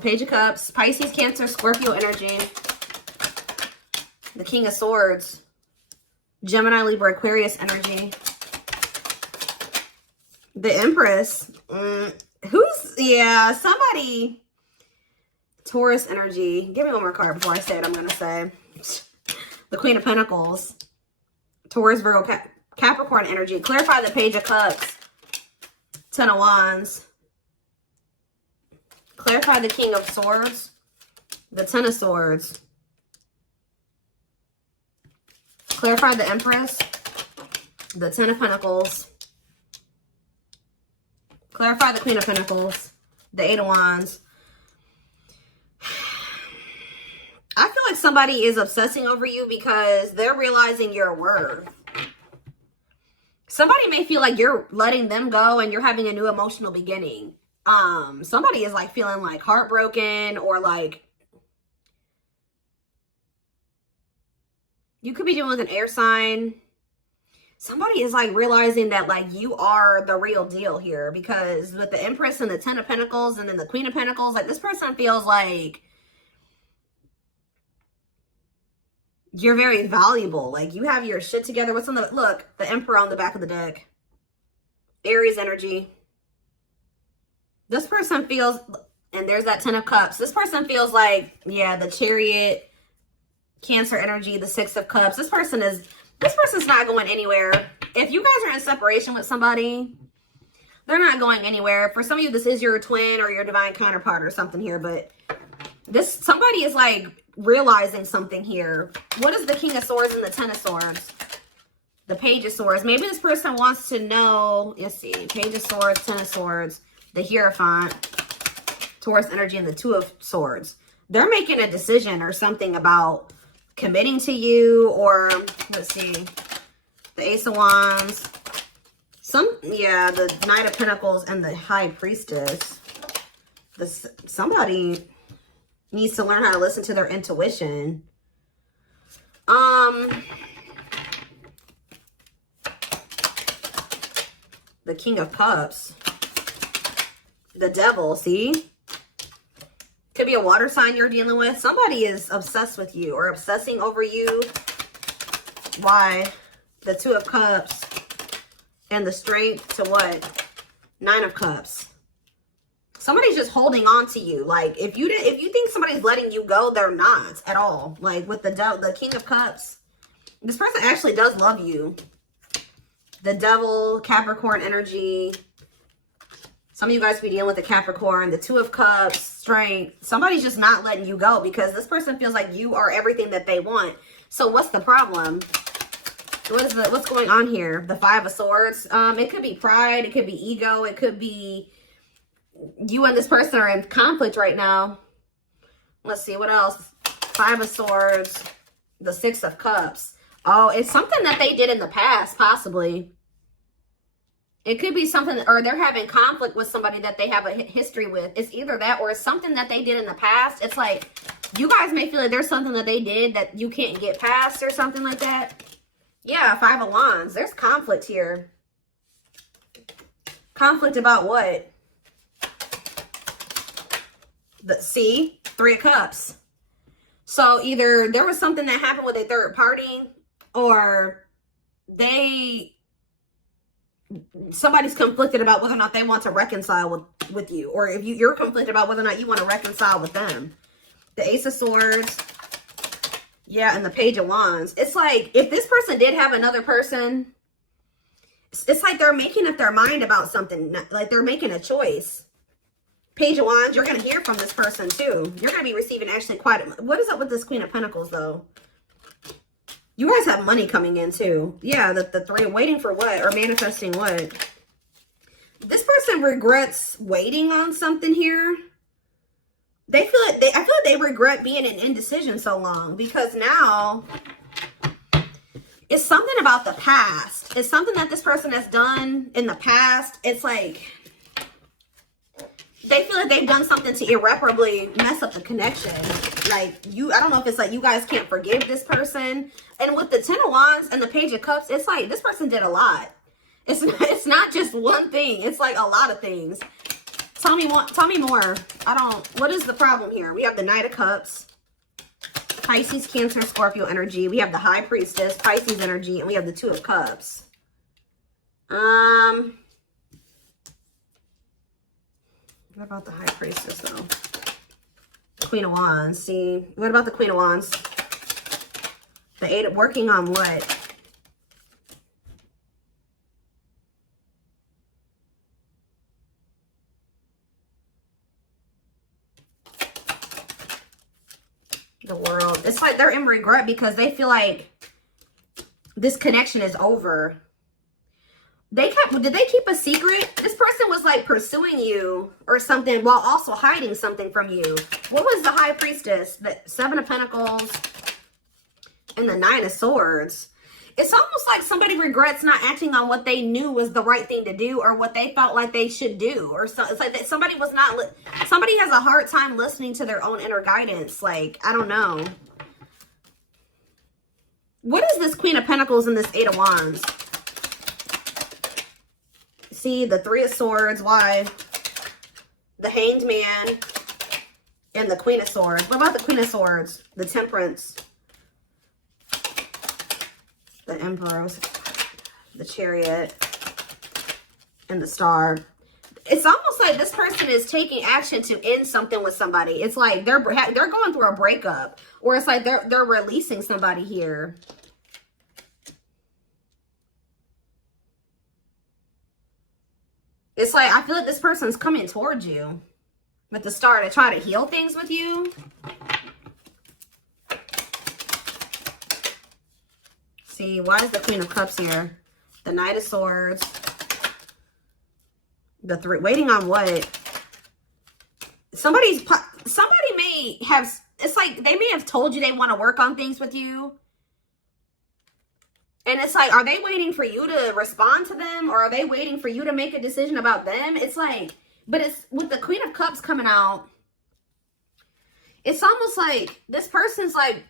Page of Cups, Pisces, Cancer, Scorpio energy. The King of Swords, Gemini, Libra, Aquarius energy. The Empress, somebody. Taurus energy. Give me one more card before I say what I'm going to say. The Queen of Pentacles, Taurus, Virgo, Capricorn energy. Clarify the Page of Cups, Ten of Wands. Clarify the King of Swords, the Ten of Swords. Clarify the Empress, the Ten of Pentacles. Clarify the Queen of Pentacles, the Eight of Wands. I feel like somebody is obsessing over you because they're realizing your worth. Somebody may feel like you're letting them go and you're having a new emotional beginning. Somebody is like feeling like heartbroken, or like you could be dealing with an air sign. Somebody is like realizing that like you are the real deal here, because with the Empress and the Ten of Pentacles and then the Queen of Pentacles, like this person feels like you're very valuable. Like you have your shit together. What's on the, look, the Emperor on the back of the deck. Aries energy. This person feels, and there's that Ten of Cups. This person feels like, yeah, the Chariot, Cancer energy, the Six of Cups. This person's not going anywhere. If you guys are in separation with somebody, they're not going anywhere. For some of you, this is your twin or your divine counterpart or something here, but somebody is like realizing something here. What is the King of Swords and the Ten of Swords? The Page of Swords. Maybe this person wants to know, let's see, Page of Swords, Ten of Swords, the Hierophant, Taurus energy, and the Two of Swords. They're making a decision or something about committing to you, or let's see, the Ace of Wands, the Knight of Pentacles, and the High Priestess. Somebody needs to learn how to listen to their intuition. The King of Cups, the Devil, see? Could be a water sign you're dealing with. Somebody is obsessed with you or obsessing over you. Why? The Two of Cups and the Strength to what? Nine of Cups. Somebody's just holding on to you. Like if you think somebody's letting you go, they're not at all. Like with the King of Cups, this person actually does love you. The Devil, Capricorn energy. Some of you guys be dealing with the Capricorn, the Two of Cups, Strength. Somebody's just not letting you go because this person feels like you are everything that they want. So what's the problem? What's going on here? The Five of Swords. It could be pride. It could be ego. It could be you and this person are in conflict right now. Let's see, what else? Five of Swords, the Six of Cups. Oh, it's something that they did in the past, possibly. It could be something, or they're having conflict with somebody that they have a history with. It's either that or it's something that they did in the past. It's like, you guys may feel like there's something that they did that you can't get past or something like that. Yeah, Five of Wands. There's conflict here. Conflict about what? See? Three of Cups. So either there was something that happened with a third party, or somebody's conflicted about whether or not they want to reconcile with you, or if you're conflicted about whether or not you want to reconcile with them. The Ace of Swords, yeah, and the Page of Wands. It's like if this person did have another person, it's like they're making up their mind about something, like they're making a choice. Page of Wands, you're going to hear from this person too. You're going to be receiving actually what is up with this Queen of Pentacles though? You guys have money coming in too. Yeah, the three, waiting for what? Or manifesting what? This person regrets waiting on something here. I feel like they regret being in indecision so long, because now it's something about the past. It's something that this person has done in the past. It's like they feel like they've done something to irreparably mess up the connection. Like I don't know if it's like you guys can't forgive this person. And with the Ten of Wands and the Page of Cups, it's like this person did a lot. It's not just one thing. It's like a lot of things. Tell me more. What is the problem here? We have the Knight of Cups, Pisces, Cancer, Scorpio energy. We have the High Priestess, Pisces energy, and we have the Two of Cups. What about the High Priestess, though? Queen of Wands. See, what about the Queen of Wands? The Eight, working on what? The World. It's like they're in regret because they feel like this connection is over. Did they keep a secret? This person was like pursuing you or something while also hiding something from you. What was the High Priestess? The Seven of Pentacles and the Nine of Swords. It's almost like somebody regrets not acting on what they knew was the right thing to do or what they felt like they should do. Or so, it's like that somebody has a hard time listening to their own inner guidance. Like, I don't know. What is this Queen of Pentacles and this Eight of Wands? See, the Three of Swords. Why? The Hanged Man and the Queen of Swords. What about the Queen of Swords? The Temperance. The Emperor. The Chariot. And the Star. It's almost like this person is taking action to end something with somebody. It's like they're going through a breakup. Or it's like they're releasing somebody here. It's like, I feel like this person's coming towards you with the Star to try to heal things with you. See, why is the Queen of Cups here? The Knight of Swords. The Three, waiting on what? Somebody may have, it's like they may have told you they want to work on things with you. And it's like, are they waiting for you to respond to them? Or are they waiting for you to make a decision about them? It's like, but it's with the Queen of Cups coming out. It's almost like this person's like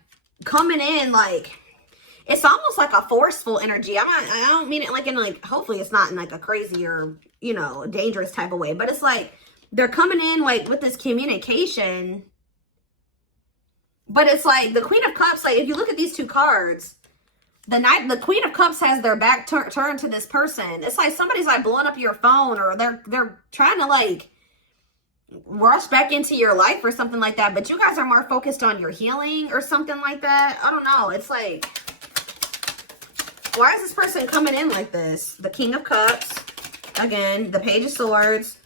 coming in like, it's almost like a forceful energy. I don't mean it like in like, hopefully it's not in like a crazy or, you know, dangerous type of way. But it's like, they're coming in like with this communication. But it's like the Queen of Cups, like if you look at these two cards, the Queen of Cups has their back turned to this person. It's like somebody's like blowing up your phone or they're trying to like rush back into your life or something like that. But you guys are more focused on your healing or something like that. I don't know. It's like, why is this person coming in like this? The King of Cups. Again, the Page of Swords.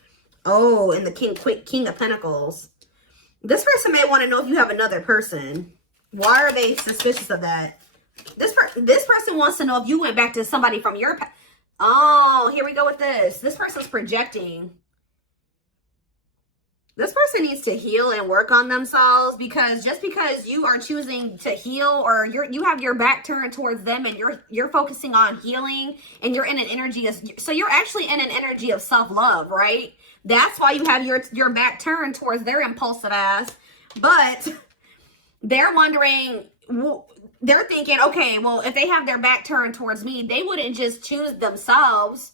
Oh, and the King of Pentacles. This person may want to know if you have another person. Why are they suspicious of that? This person wants to know if you went back to somebody from your past. Oh, here we go with this. This person's projecting. This person needs to heal and work on themselves, because just because you are choosing to heal or you have your back turned towards them and you're focusing on healing and you're in an energy of, so you're actually in an energy of self-love, right? That's why you have your back turned towards their impulsive ass. But they're wondering, they're thinking, okay, well, if they have their back turned towards me, they wouldn't just choose themselves.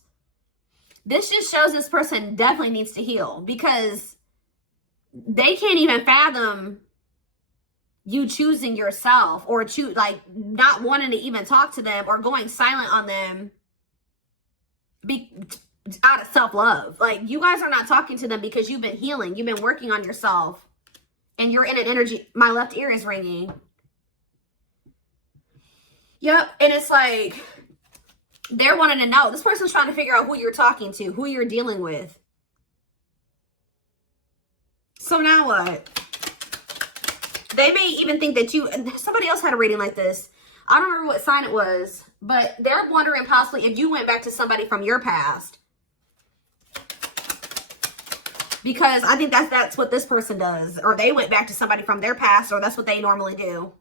This just shows this person definitely needs to heal, because they can't even fathom you choosing yourself or like not wanting to even talk to them or going silent on them out of self-love. Like, you guys are not talking to them because you've been healing. You've been working on yourself and you're in an energy. My left ear is ringing. Yep. And it's like, they're wanting to know. This person's trying to figure out who you're talking to, who you're dealing with. So now what? They may even think that somebody else had a reading like this. I don't remember what sign it was, but they're wondering possibly if you went back to somebody from your past. Because I think that's what this person does. Or they went back to somebody from their past, or that's what they normally do.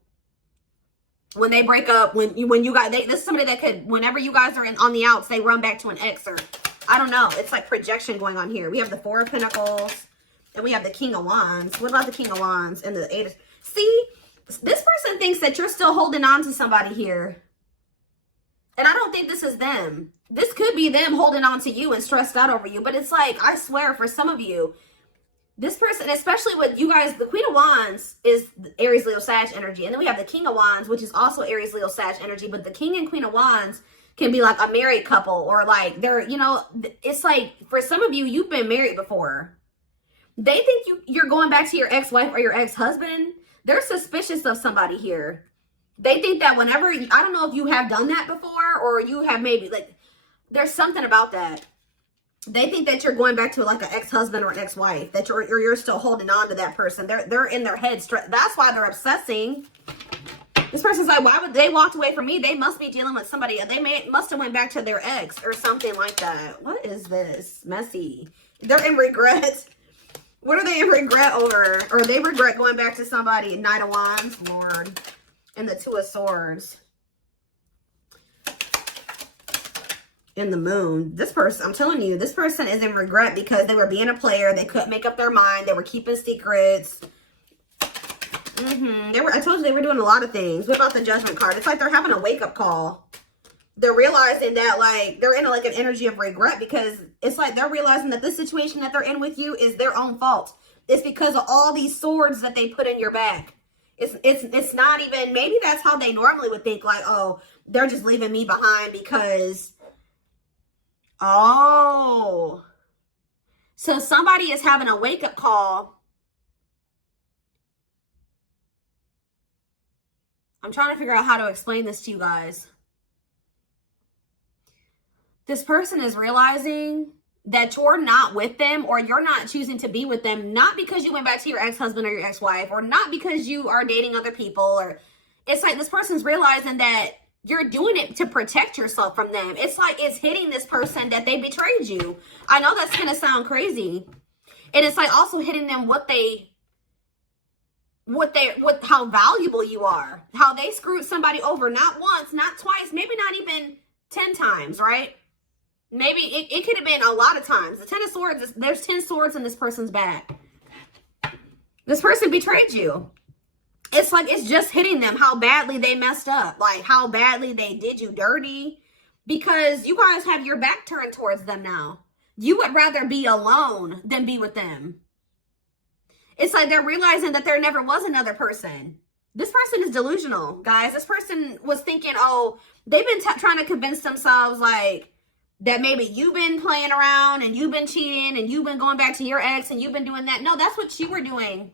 When they break up, when you guys, this is somebody that could, whenever you guys are on the outs, they run back to an ex, or I don't know. It's like projection going on here. We have the Four of Pentacles. And we have the King of Wands. What about the King of Wands and the Eight of... See, this person thinks that you're still holding on to somebody here. And I don't think this is them. this could be them holding on to you and stressed out over you. But it's like, I swear, for some of you, this person, especially with you guys, the Queen of Wands is Aries, Leo, Sag energy. And then we have the King of Wands, which is also Aries, Leo, Sag energy. But the King and Queen of Wands can be like a married couple, or like they're, you know, it's like for some of you, you've been married before. They think you're going back to your ex-wife or your ex-husband. They're suspicious of somebody here. They think that whenever, I don't know if you have done that before, or you have maybe, like, there's something about that. They think that you're going back to like an ex-husband or an ex-wife, that you're still holding on to that person. They're in their head. That's why they're obsessing. This person's like, why would they walked away from me? They must be dealing with somebody. Must have went back to their ex or something like that. What is this? Messy. They're in regret. What are they in regret over? Or they regret going back to somebody. Knight of Wands, Lord. And the Two of Swords. And the Moon. This person, I'm telling you, this person is in regret because they were being a player. They couldn't make up their mind. They were keeping secrets. I told you they were doing a lot of things. What about the Judgment card? It's like they're having a wake-up call. They're realizing that, like, they're in like an energy of regret, because it's like they're realizing that this situation that they're in with you is their own fault. It's because of all these swords that they put in your back. It's not even, maybe that's how they normally would think, like, oh, they're just leaving me behind because, oh. So somebody is having a wake-up call. I'm trying to figure out how to explain this to you guys. This person is realizing that you're not with them, or you're not choosing to be with them, not because you went back to your ex-husband or your ex-wife, or not because you are dating other people, or it's like this person's realizing that you're doing it to protect yourself from them. It's like it's hitting this person that they betrayed you. I know that's going to sound crazy. And it's like also hitting them how valuable you are, how they screwed somebody over, not once, not twice, maybe not even 10 times, right? Maybe it could have been a lot of times. The 10 of Swords, there's 10 swords in this person's back. This person betrayed you. It's like it's just hitting them how badly they messed up, like how badly they did you dirty, because you guys have your back turned towards them now. You would rather be alone than be with them. It's like they're realizing that there never was another person. This person is delusional, guys. This person was thinking, oh, they've been trying to convince themselves like that maybe you've been playing around and you've been cheating and you've been going back to your ex and you've been doing that. No, that's what you were doing.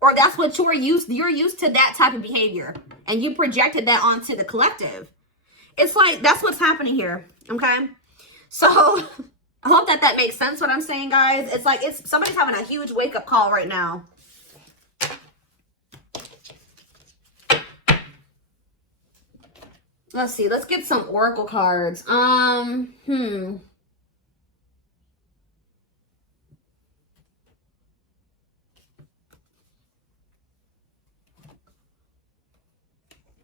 Or that's what you're used to that type of behavior. And you projected that onto the collective. It's like, that's what's happening here. Okay. So I hope that makes sense what I'm saying, guys. It's like somebody's having a huge wake-up call right now. Let's see. Let's get some oracle cards.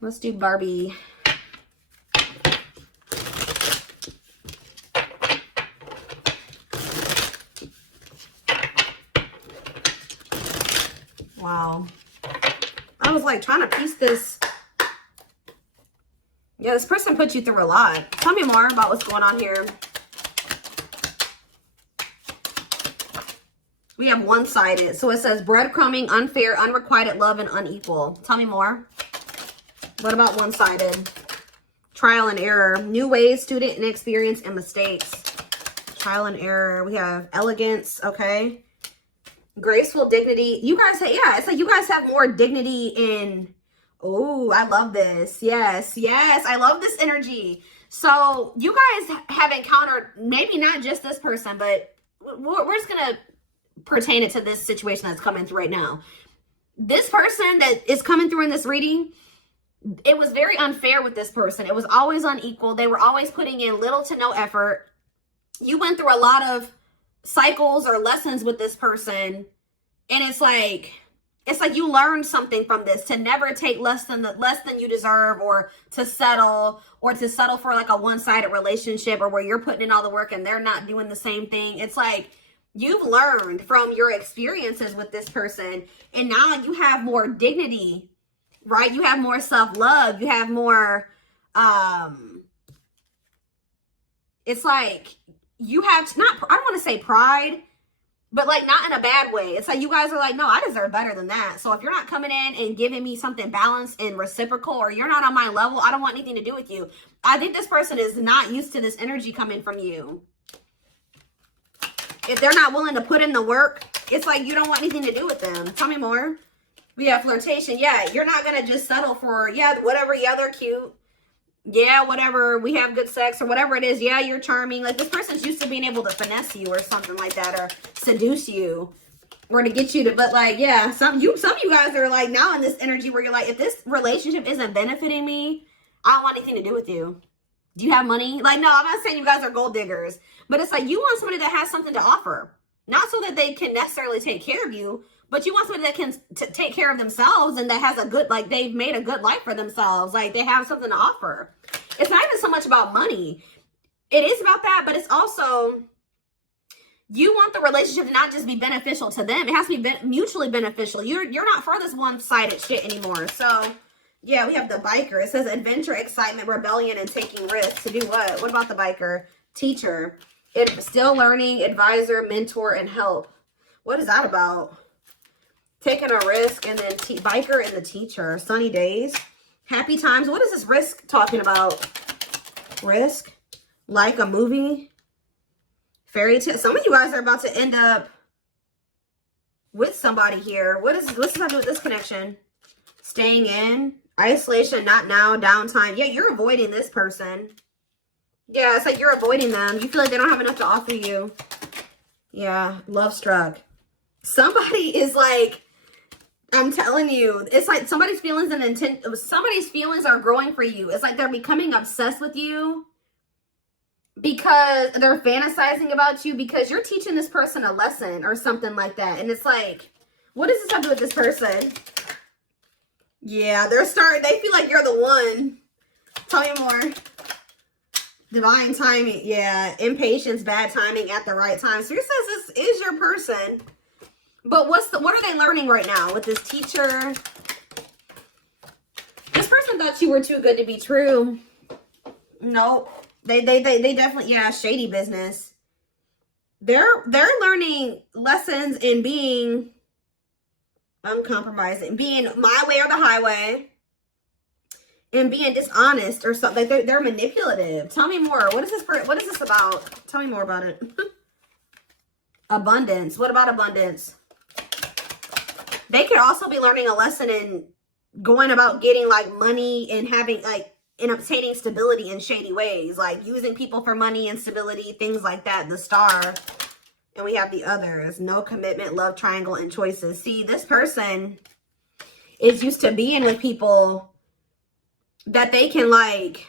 Let's do Barbie. Wow. I was like trying to piece this. Yeah, this person put you through a lot. Tell me more about what's going on here. We have one-sided. So it says breadcrumbing, unfair, unrequited love, and unequal. Tell me more. What about one-sided? Trial and error. New ways, student and experience, and mistakes. Trial and error. We have elegance. Okay. Graceful dignity. You guys say, yeah, it's like you guys have more dignity in. Oh, I love this. Yes, yes. I love this energy. So you guys have encountered maybe not just this person, but we're just going to pertain it to this situation that's coming through right now. This person that is coming through in this reading, it was very unfair with this person. It was always unequal. They were always putting in little to no effort. You went through a lot of cycles or lessons with this person. And it's like you learned something from this, to never take less than you deserve, or to settle for like a one-sided relationship, or where you're putting in all the work and they're not doing the same thing. It's like you've learned from your experiences with this person, and now you have more dignity, right? You have more self-love. You have more, it's like you have not, I don't want to say pride, but like not in a bad way. It's like you guys are like, no, I deserve better than that. So if you're not coming in and giving me something balanced and reciprocal, or you're not on my level, I don't want anything to do with you. I think this person is not used to this energy coming from you. If they're not willing to put in the work, it's like you don't want anything to do with them. Tell me more. We have flirtation. Yeah, you're not going to just settle for, yeah, whatever. Yeah, they're cute. Yeah, whatever. We have good sex or whatever it is. Yeah, you're charming. Like this person's used to being able to finesse you or something like that, or seduce you, or to get you to, but like, yeah, some of you guys are like now in this energy where you're like, if this relationship isn't benefiting me, I don't want anything to do with you. Do you have money? Like, no, I'm not saying you guys are gold diggers, but it's like you want somebody that has something to offer. Not so that they can necessarily take care of you, but you want somebody that can take care of themselves and that has a good, like they've made a good life for themselves. Like they have something to offer. It's not even so much about money. It is about that, but it's also, you want the relationship to not just be beneficial to them. It has to be mutually beneficial. You're not for this one-sided shit anymore. So yeah, we have the biker. It says adventure, excitement, rebellion, and taking risks. To do what? What about the biker? Teacher. Still learning, advisor, mentor, and help. What is that about? Taking a risk, and then biker and the teacher. Sunny days. Happy times. What is this risk talking about? Risk? Like a movie? Fairy tale. Some of you guys are about to end up with somebody here. What's this have to do with this connection? Staying in. Isolation, not now, downtime. Yeah, you're avoiding this person. Yeah, it's like you're avoiding them. You feel like they don't have enough to offer you. Yeah, love struck. Somebody is like, I'm telling you, it's like somebody's feelings and intent. Somebody's feelings are growing for you. It's like they're becoming obsessed with you because they're fantasizing about you because you're teaching this person a lesson or something like that. And it's like, what does this have to do with this person? Yeah, they feel like you're the one. Tell me more. Divine timing. Yeah, impatience, bad timing at the right time. So it says this is your person. But what are they learning right now with this teacher? This person thought you were too good to be true. Nope. They definitely, yeah, shady business. They're learning lessons in being uncompromising, being my way or the highway, and being dishonest or something. Like they're manipulative. Tell me more. What is this about? Tell me more about it. Abundance. What about abundance? They could also be learning a lesson in going about getting like money and having like and obtaining stability in shady ways, like using people for money and stability, things like that. The star. And we have the others. No commitment, love triangle, and choices. See, this person is used to being with people that they can like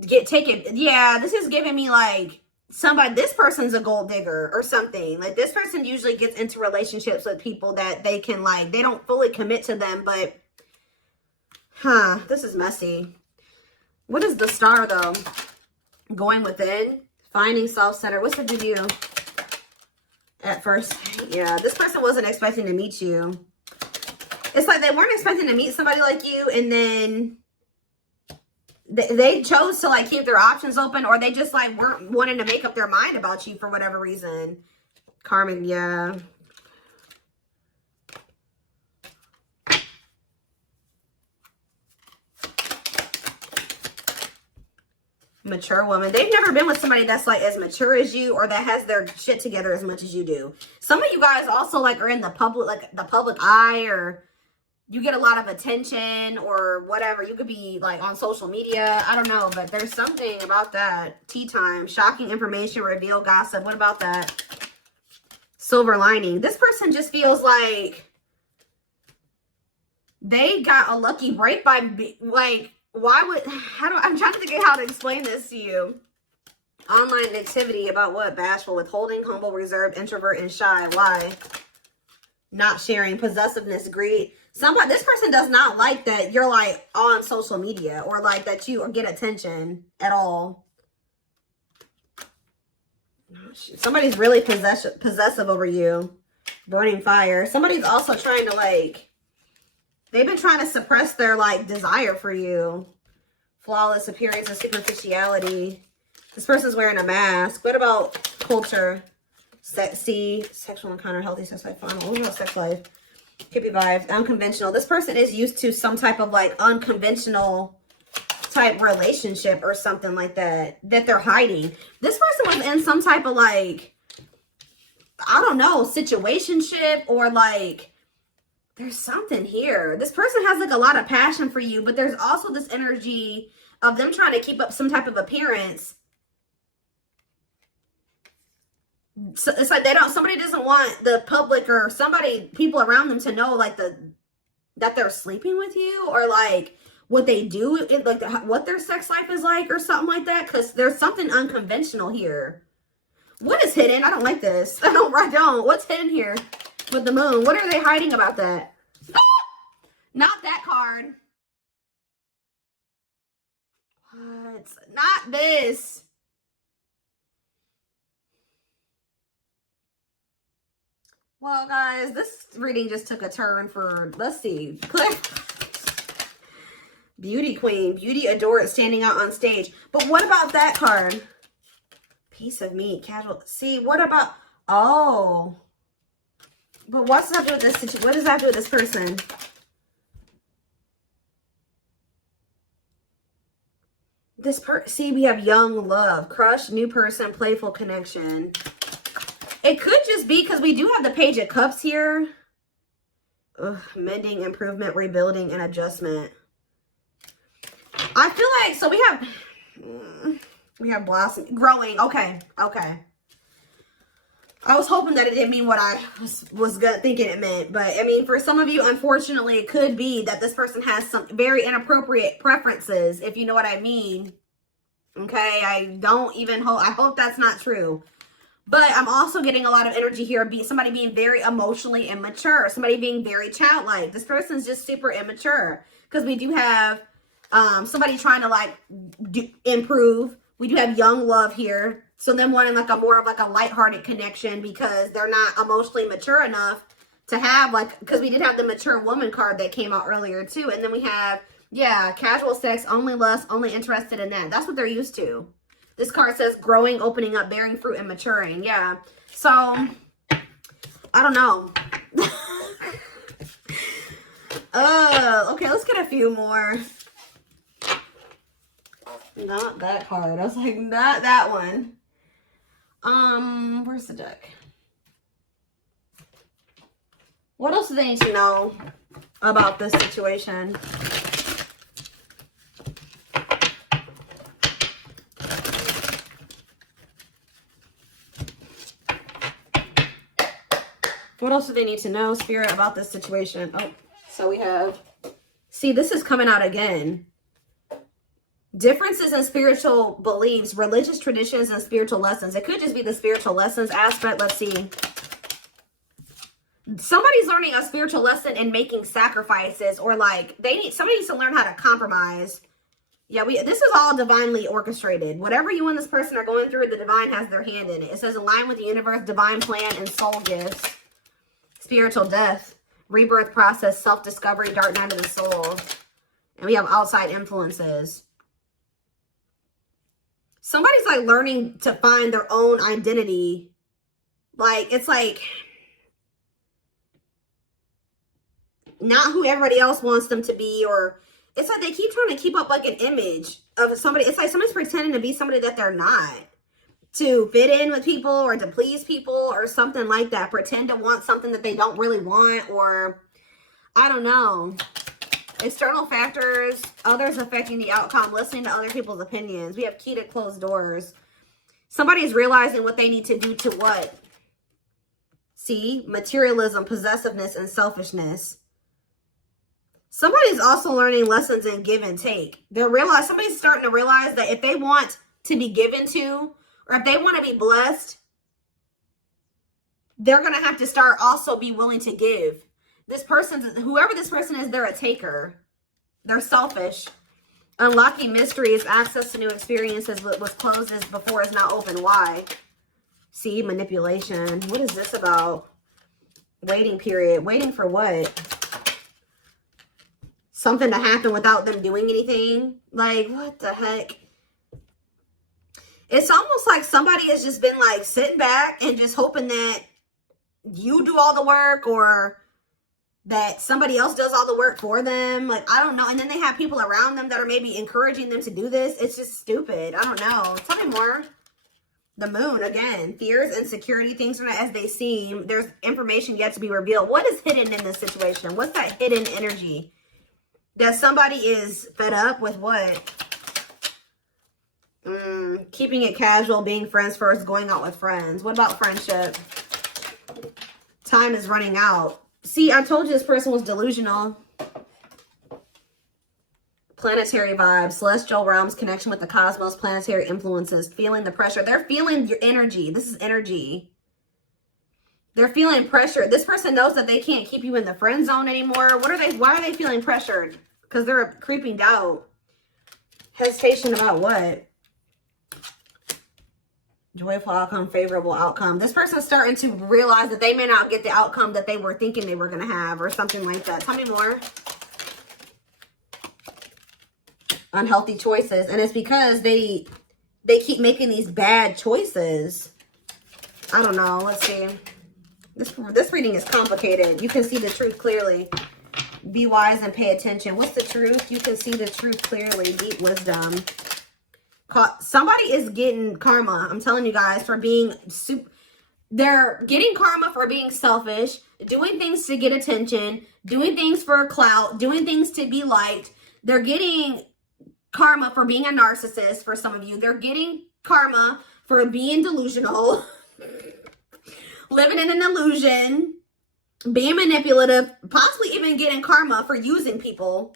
get taken. Yeah, this is giving me like somebody, this person's a gold digger or something. Like this person usually gets into relationships with people that they can like, they don't fully commit to them, but this is messy. What is the star though? Going within, finding self-centered. What's the review? At first, yeah, this person wasn't expecting to meet you. It's like they weren't expecting to meet somebody like you, and then they chose to like keep their options open, or they just like weren't wanting to make up their mind about you for whatever reason. Karmic, yeah. Mature woman. They've never been with somebody that's like as mature as you, or that has their shit together as much as you do. Some of you guys also like are in the public, like the public eye, or you get a lot of attention or whatever. You could be like on social media. I don't know, but there's something about that. Tea time. Shocking information, reveal, gossip. What about that? Silver lining. This person just feels like they got a lucky break by like, why would, I'm trying to think of how to explain this to you. Online activity about what? Bashful, withholding, humble, reserved, introvert, and shy. Why? Not sharing, possessiveness, greed. This person does not like that you're like on social media, or like that you get attention at all. Somebody's really possessive over you. Burning fire. Somebody's also trying to like, they've been trying to suppress their like desire for you. Flawless appearance and superficiality. This person's wearing a mask. What about culture? Sexy, sexual encounter, healthy sex life, fun. What about sex life? Hippie vibes, unconventional. This person is used to some type of like unconventional type relationship or something like that they're hiding. This person was in some type of like, I don't know, situationship, or like there's something here. This person has like a lot of passion for you, but there's also this energy of them trying to keep up some type of appearance. So it's like somebody doesn't want the public or people around them to know like that they're sleeping with you, or like what they do, like what their sex life is like or something like that, because there's something unconventional here. What is hidden? I don't like this. I don't. What's hidden here with the moon? What are they hiding about that? Not that card. What? Not this. Well, guys, this reading just took a turn for, let's see. Beauty queen. Beauty adored, standing out on stage. But what about that card? Piece of meat. Casual. See, what about... Oh. But what's that do with this situation? What does that do with this person? See, we have young love. Crush, new person, playful connection. It could just be because we do have the Page of Cups here. Ugh, mending, improvement, rebuilding, and adjustment. I feel like, so we have blossom, growing. Okay. I was hoping that it didn't mean what I was thinking it meant. But, I mean, for some of you, unfortunately, it could be that this person has some very inappropriate preferences, if you know what I mean. Okay? I hope that's not true. But I'm also getting a lot of energy here. Somebody being very emotionally immature. Somebody being very childlike. This person's just super immature. Because we do have somebody trying to like improve. We do have young love here. So them wanting like more of like a lighthearted connection because they're not emotionally mature enough to have like, because we did have the mature woman card that came out earlier too. And then we have, yeah, casual sex, only lust, only interested in that. That's what they're used to. This card says growing, opening up, bearing fruit, and maturing. Yeah. So, I don't know. Okay, let's get a few more. Not that card. I was like, not that one. Where's the deck? What else do they need to know about this situation? What else do they need to know, Spirit, about this situation? Oh, so we have, see, this is coming out again. Differences in spiritual beliefs, religious traditions, and spiritual lessons. It could just be the spiritual lessons aspect. Let's see. Somebody's learning a spiritual lesson in making sacrifices, or like somebody needs to learn how to compromise. Yeah, this is all divinely orchestrated. Whatever you and this person are going through, the divine has their hand in it. It says align with the universe, divine plan, and soul gifts. Spiritual death, rebirth process, self-discovery, dark night of the soul. And we have outside influences. Somebody's like learning to find their own identity. Like, it's like not who everybody else wants them to be, or it's like they keep trying to keep up like an image of somebody. It's like somebody's pretending to be somebody that they're not, to fit in with people or to please people or something like that. Pretend to want something that they don't really want, or I don't know. External factors, others affecting the outcome, listening to other people's opinions. We have key to closed doors. Somebody's realizing what they need to do to what? See? Materialism, possessiveness, and selfishness. Somebody's also learning lessons in give and take. Somebody's starting to realize that if they want to be given to, or if they want to be blessed, they're going to have to start also be willing to give. Whoever this person is, they're a taker. They're selfish. Unlocking mysteries, access to new experiences. What was closed before is now open. Why? See, manipulation. What is this about? Waiting period. Waiting for what? Something to happen without them doing anything? Like, what the heck? It's almost like somebody has just been like sitting back and just hoping that you do all the work, or that somebody else does all the work for them. Like, I don't know. And then they have people around them that are maybe encouraging them to do this. It's just stupid. I don't know. Tell me more. The moon, again, fears, insecurity, things are not as they seem. There's information yet to be revealed. What is hidden in this situation? What's that hidden energy? That somebody is fed up with what? Keeping it casual, being friends first, going out with friends. What about friendship? Time is running out. See, I told you this person was delusional. Planetary vibes, celestial realms, connection with the cosmos, planetary influences, feeling the pressure. They're feeling your energy. This is energy. They're feeling pressure. This person knows that they can't keep you in the friend zone anymore. Why are they feeling pressured? Because they're creeping doubt. Hesitation about what? Joyful outcome, favorable outcome. This person's starting to realize that they may not get the outcome that they were thinking they were going to have, or something like that. Tell me more. Unhealthy choices. And it's because they keep making these bad choices. I don't know. Let's see. This reading is complicated. You can see the truth clearly. Be wise and pay attention. What's the truth? You can see the truth clearly. Deep wisdom. Somebody is getting karma. I'm telling you guys, for being they're getting karma for being selfish, doing things to get attention, doing things for clout, doing things to be liked. They're getting karma for being a narcissist for some of you. They're getting karma for being delusional, living in an illusion, being manipulative, possibly even getting karma for using people.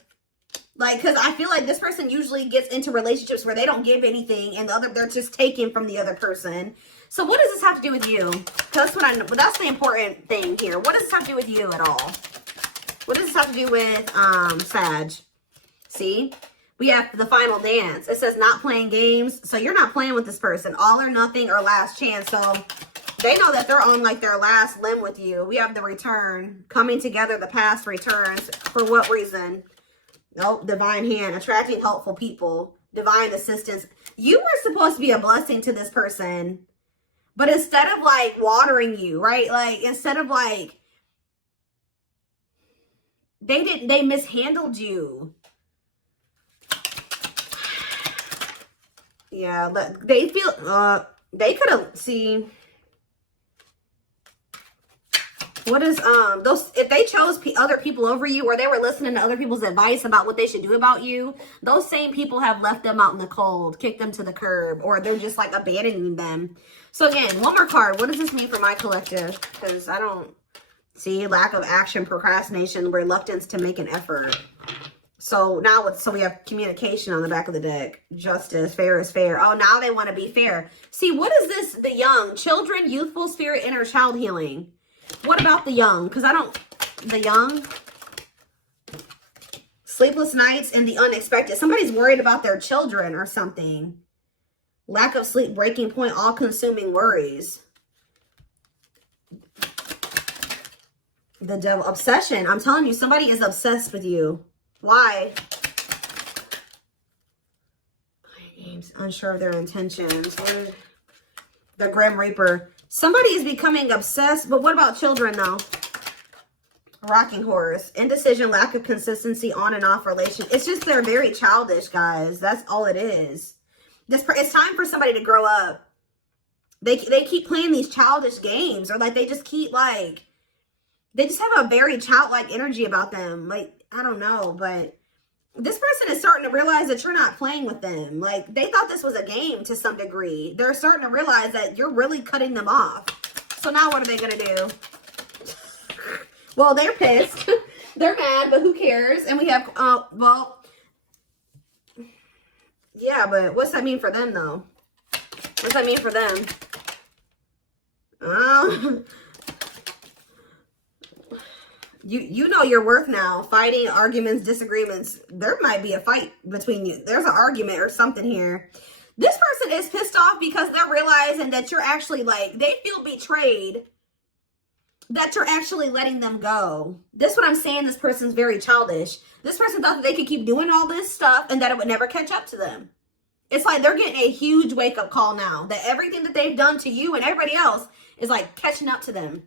Like, because I feel like this person usually gets into relationships where they don't give anything, and they're just taking from the other person. So what does this have to do with you? That's what I know. But that's the important thing here. What does this have to do with you at all? What does this have to do with Sag? See? We have the final dance. It says not playing games. So you're not playing with this person. All or nothing or last chance. So they know that they're on like their last limb with you. We have the return. Coming together, the past returns. For what reason? Nope, divine hand, attracting helpful people, divine assistance. You were supposed to be a blessing to this person, but instead of like watering you, right? Like, instead of like, they mishandled you. Yeah, they feel, they could have, see, what is, if they chose other people over you, or they were listening to other people's advice about what they should do about you, those same people have left them out in the cold, kicked them to the curb, or they're just like abandoning them. So again, one more card. What does this mean for my collective? Because I don't see lack of action, procrastination, reluctance to make an effort. So now we have communication on the back of the deck. Justice, fair is fair. Oh, now they want to be fair. See, what is this? The young, children, youthful spirit, inner child healing. What about the young? Because the young, sleepless nights and the unexpected. Somebody's worried about their children or something. Lack of sleep, breaking point, all-consuming worries. The devil, obsession. I'm telling you, somebody is obsessed with you. Why? Unsure of their intentions. The Grim Reaper. Somebody is becoming obsessed, but what about children though? Rocking horse. Indecision, lack of consistency, on and off relation. It's just they're very childish, guys. That's all it is. It's time for somebody to grow up. They keep playing these childish games, or like they just keep like, they just have a very childlike energy about them. Like, I don't know, but this person is starting to realize that you're not playing with them. Like, they thought this was a game to some degree. They're starting to realize that you're really cutting them off. So now what are they going to do? Well, they're pissed. They're mad, but who cares? And we have, well, yeah, but what's that mean for them, though? What's that mean for them? You know your worth now. Fighting, arguments, disagreements. There might be a fight between you. There's an argument or something here. This person is pissed off because they're realizing that you're actually like, they feel betrayed that you're actually letting them go. This is what I'm saying. This person's very childish. This person thought that they could keep doing all this stuff and that it would never catch up to them. It's like they're getting a huge wake-up call now that everything that they've done to you and everybody else is like catching up to them.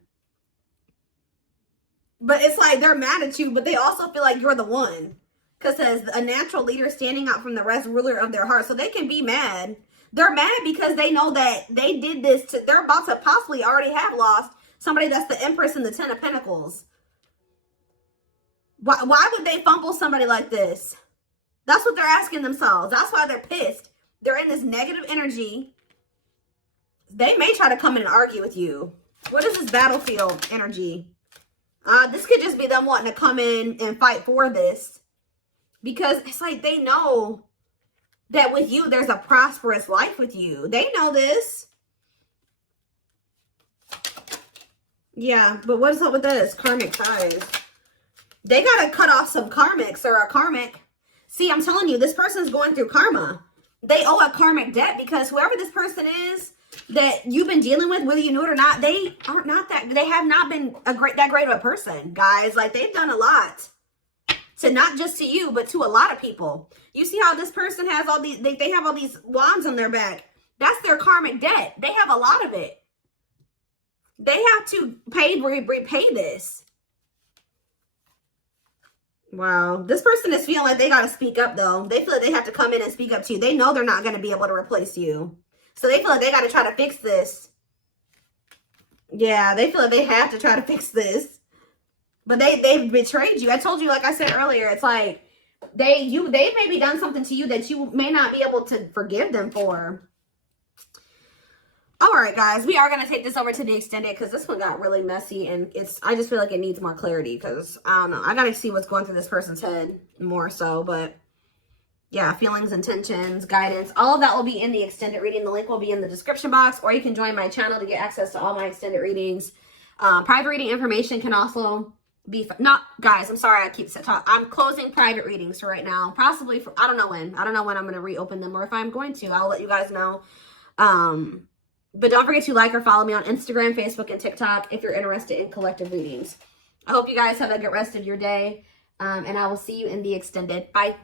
But it's like they're mad at you, but they also feel like you're the one. Because it says a natural leader standing out from the rest, ruler of their heart. So they can be mad. They're mad because they know that they did this to, they're about to possibly already have lost somebody that's the Empress and the Ten of Pentacles. Why would they fumble somebody like this? That's what they're asking themselves. That's why they're pissed. They're in this negative energy. They may try to come in and argue with you. What is this battlefield energy? This could just be them wanting to come in and fight for this. Because it's like they know that with you, there's a prosperous life with you. They know this. Yeah, but what is up with this? Karmic ties. They got to cut off some karmics or a karmic. See, I'm telling you, this person's going through karma. They owe a karmic debt because whoever this person is that you've been dealing with, whether you know it or not, they aren't not that, they have not been that great of a person, guys. Like, they've done a lot. To not just to you, but to a lot of people. You see how this person has all these, they have all these wands on their back. That's their karmic debt. They have a lot of it. They have to repay this. Wow. This person is feeling like they got to speak up, though. They feel like they have to come in and speak up to you. They know they're not going to be able to replace you. So they feel like they got to try to fix this. Yeah, they feel like they have to try to fix this. But they've betrayed you. I told you, like I said earlier, it's like they've maybe done something to you that you may not be able to forgive them for. All right, guys, we are going to take this over to the extended because this one got really messy and I just feel like it needs more clarity because I don't know. I got to see what's going through this person's head more so, but yeah, feelings, intentions, guidance, all of that will be in the extended reading. The link will be in the description box, or you can join my channel to get access to all my extended readings. Private reading information can also be guys, I'm sorry I keep talking. I'm closing private readings for right now, possibly for I don't know when I'm going to reopen them, or if I'm going to, I'll let you guys know. But don't forget to like or follow me on Instagram, Facebook, and TikTok if you're interested in collective readings. I hope you guys have a good rest of your day, and I will see you in the extended. Bye.